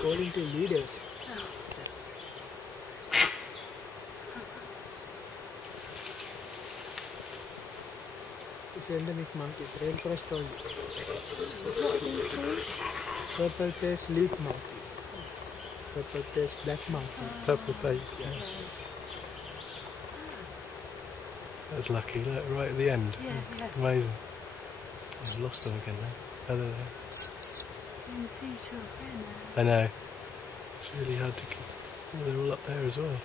According to leaders. It's endemic monkeys, rainforest only. What are they called? Purple face leaf monkey. Purple face black monkey. Purple face. Yeah. That's lucky, look, right at the end. Yeah, yeah. Amazing. I've lost them again now. Oh, there they are. You can see to a friend now. I know. It's really hard to keep. Oh, they're all up there as well.